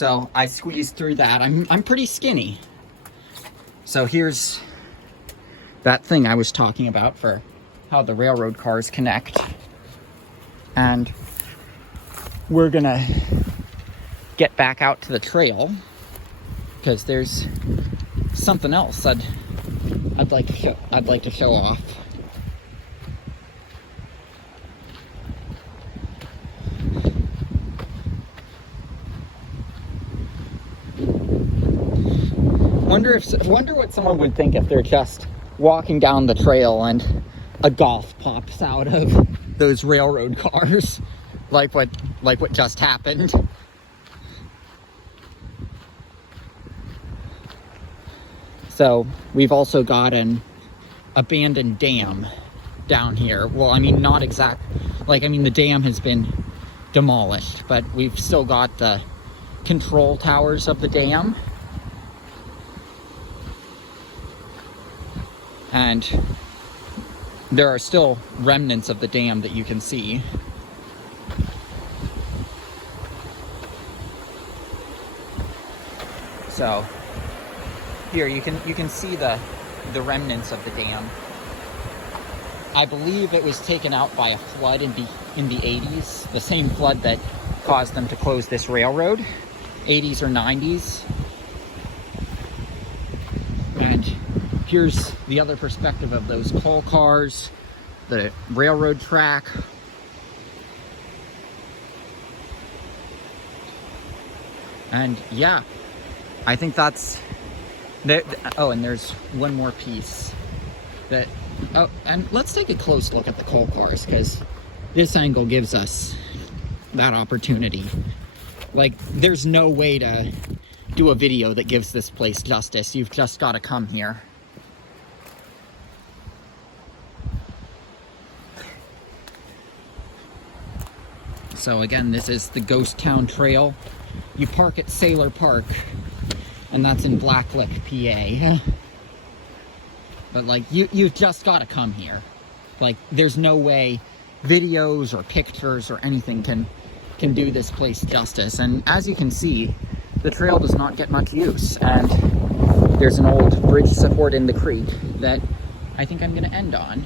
So I squeezed through that. I'm pretty skinny. So here's that thing I was talking about for how the railroad cars connect. And we're gonna get back out to the trail because there's something else I'd like to show off. Wonder what someone would think if they're just walking down the trail and a Golf pops out of those railroad cars, like what just happened. So we've also got an abandoned dam down here. Well, I mean, not exact, like, I mean, the dam has been demolished, but we've still got the control towers of the dam. And there are still remnants of the dam that you can see. So here you can see the remnants of the dam. I believe it was taken out by a flood in the 80s, the same flood that caused them to close this railroad, 80s or 90s. And here's the other perspective of those coal cars, the railroad track. And yeah, I think that's oh, and there's one more piece that, oh, and let's take a close look at the coal cars, because this angle gives us that opportunity. Like, there's no way to do a video that gives this place justice. You've just got to come here. So again, this is the Ghost Town Trail. You park at Sailor Park, and that's in Blacklick, PA. But like, you've just got to come here. Like, there's no way videos or pictures or anything can do this place justice. And as you can see, the trail does not get much use. And there's an old bridge support in the creek that I think I'm going to end on.